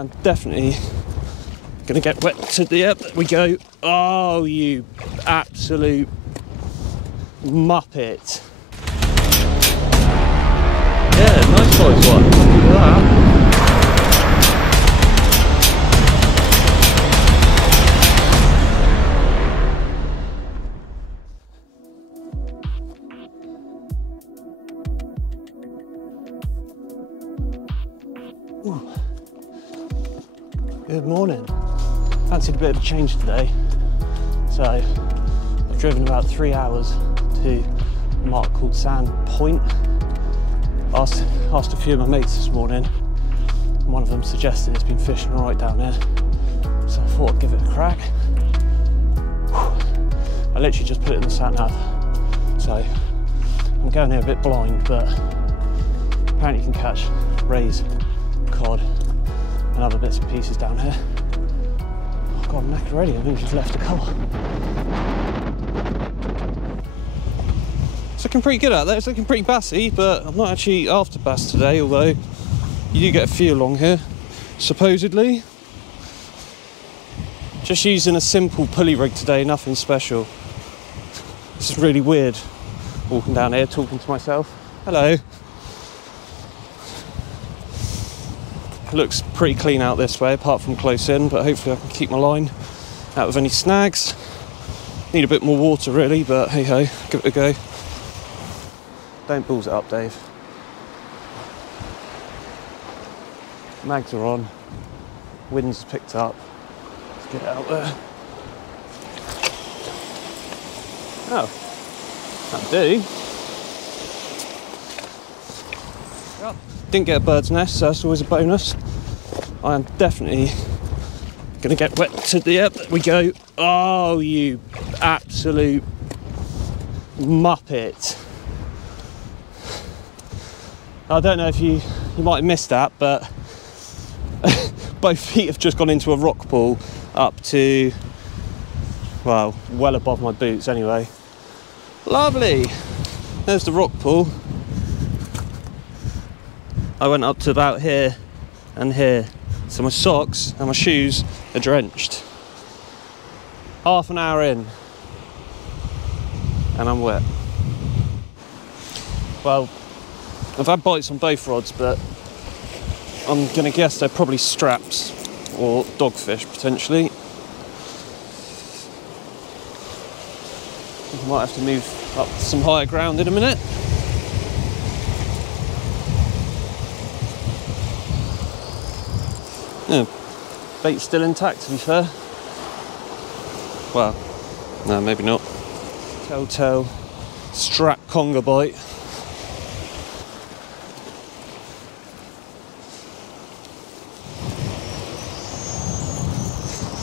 I'm definitely gonna get wet to the there we go. Oh, you absolute muppet. Yeah, nice size one. Look at that. Ooh. Good morning. Fancied a bit of a change today, so I've driven about 3 hours to a mark called Sand Point. Asked a few of my mates this morning, and one of them suggested it's been fishing all right down there, so I thought I'd give it a crack. I literally just put it in the sat nav, so I'm going here a bit blind, but apparently you can catch rays, cod and other bits and pieces down here. Oh god, I'm knackered already. I think just left the colour. It's looking pretty good out there. It's looking pretty bassy, but I'm not actually after bass today, although you do get a few along here, supposedly. Just using a simple pulley rig today, nothing special. This is really weird, walking down here, talking to myself. Hello. Looks pretty clean out this way, apart from close in, but hopefully I can keep my line out of any snags. Need a bit more water really, but hey ho, give it a go. Don't balls it up, Dave. Mags are on, wind's picked up. Let's get it out there. Oh, that'll do. Yep. Didn't get a bird's nest, so that's always a bonus. I am definitely gonna get wet to the there we go. Oh, you absolute muppet. I don't know if you might have missed that, but both feet have just gone into a rock pool up to, well above my boots anyway. Lovely. There's the rock pool. I went up to about here and here, so my socks and my shoes are drenched. Half an hour in and I'm wet. Well, I've had bites on both rods, but I'm gonna guess they're probably straps or dogfish potentially. I might have to move up to some higher ground in a minute. Yeah, bait's still intact to be fair. Well, no, maybe not. Telltale strap conger bite.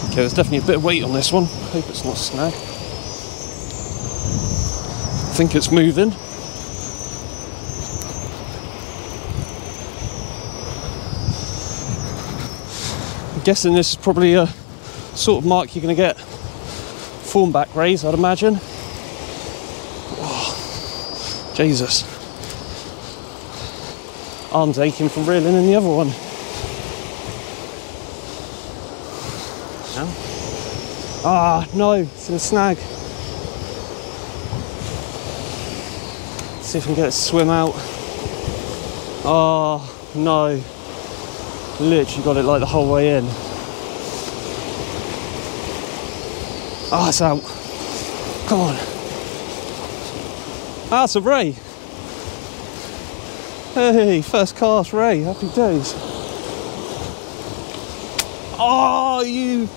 Okay, there's definitely a bit of weight on this one. Hope it's not a snag. I think it's moving. I'm guessing this is probably a sort of mark you're going to get thornback rays, I'd imagine. Oh, Jesus. Arm's aching from reeling in the other one. No? Ah, no, it's in a snag. Let's see if I can get it to swim out. Oh, no. Literally got it like the whole way in. Ah, oh, it's out. Come on. Ah, it's a ray. Hey, first cast ray. Happy days. Oh, you.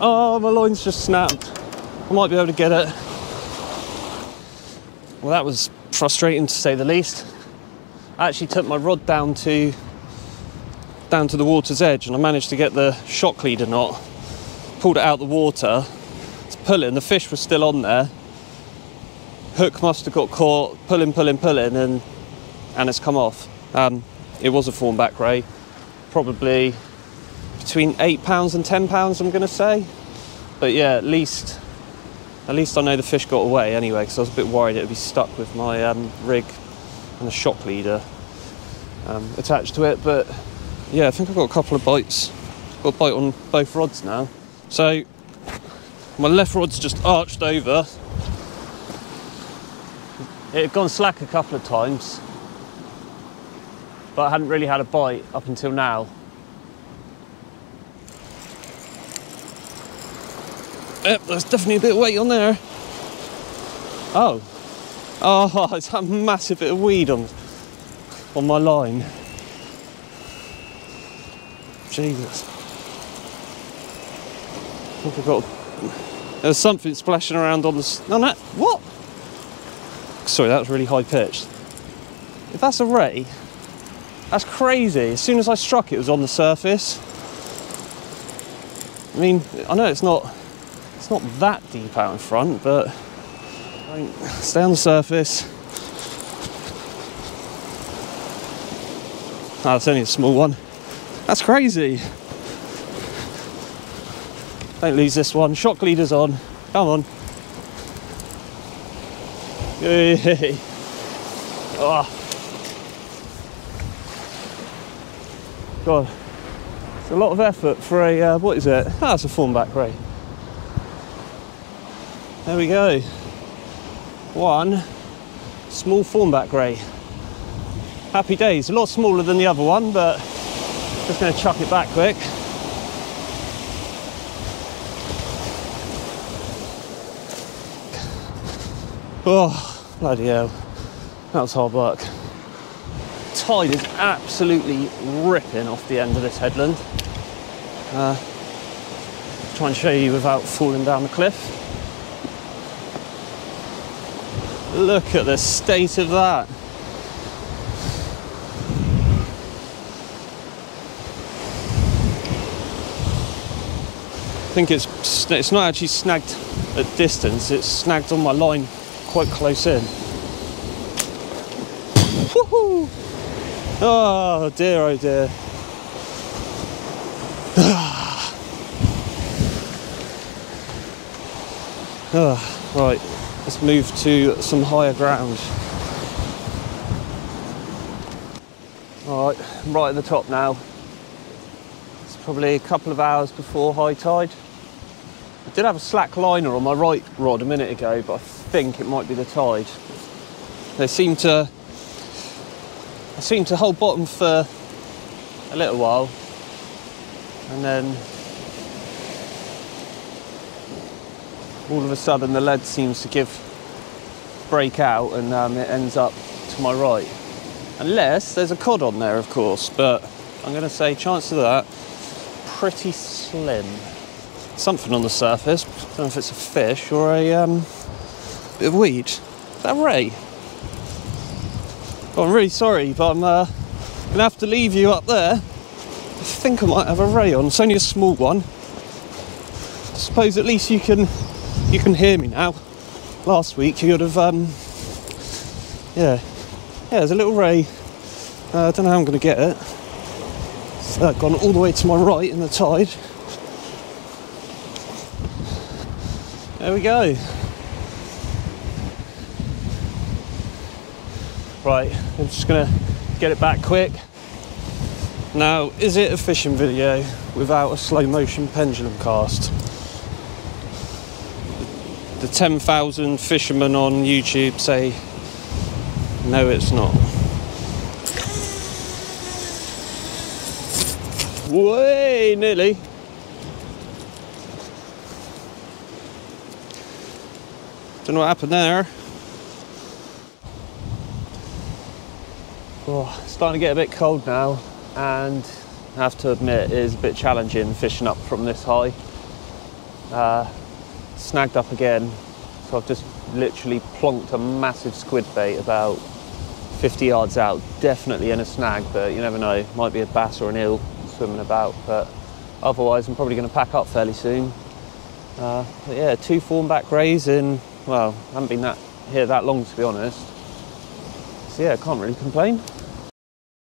Oh, my line's just snapped. I might be able to get it. Well, that was frustrating to say the least. I actually took my rod down to the water's edge and I managed to get the shock leader knot, pulled it out the water to pull it, and the fish was still on there. Hook must have got caught, pulling, and it's come off. It was a thornback ray, probably between £8 and £10, I'm gonna say. But yeah, at least I know the fish got away anyway, because I was a bit worried it would be stuck with my rig and the shock leader attached to it. But yeah, I think I've got a couple of bites Got a bite on both rods now. So my left rod's just arched over. It had gone slack a couple of times, but I hadn't really had a bite up until now. Yep, there's definitely a bit of weight on there. Oh, it's a massive bit of weed on my line. Jesus. I think I've got... There's something splashing around on the... No, no, what? Sorry, that was really high pitched. If that's a ray, that's crazy. As soon as I struck it, it was on the surface. I mean, I know it's not that deep out in front, but I mean, stay on the surface. Oh, it's only a small one. That's crazy. Don't lose this one. Shock leader's on. Come on. Yay. Oh. God. It's a lot of effort for a, what is it? Ah, it's a thornback ray. There we go. One small thornback ray. Happy days. A lot smaller than the other one, but just going to chuck it back quick. Oh, bloody hell. That was hard work. Tide is absolutely ripping off the end of this headland. Try and show you without falling down the cliff. Look at the state of that. I think it's not actually snagged at distance, it's snagged on my line quite close in. Woohoo! Oh dear, oh dear. Right, let's move to some higher ground. All right, I'm right at the top now. It's probably a couple of hours before high tide. I did have a slack liner on my right rod a minute ago, but I think it might be the tide. They seem to hold bottom for a little while, and then all of a sudden the lead seems to break out, and it ends up to my right. Unless there's a cod on there, of course, but I'm going to say chance of that pretty slim. Something on the surface. Don't know if it's a fish or a bit of weed. Is that a ray? Oh, I'm really sorry, but I'm going to have to leave you up there. I think I might have a ray on. It's only a small one. I suppose at least you can hear me now. Last week you would have yeah, there's a little ray. I don't know how I'm going to get it. It's gone all the way to my right in the tide. There we go. Right, I'm just going to get it back quick. Now, is it a fishing video without a slow motion pendulum cast? The 10,000 fishermen on YouTube say, no, it's not. Way nearly. Don't know what happened there. Oh, it's starting to get a bit cold now, and I have to admit it is a bit challenging fishing up from this high. Snagged up again, so I've just literally plonked a massive squid bait about 50 yards out. Definitely in a snag, but you never know, might be a bass or an eel swimming about, but otherwise I'm probably going to pack up fairly soon. But yeah, 2 thornback rays in, well, I haven't been here that long, to be honest. So yeah, I can't really complain.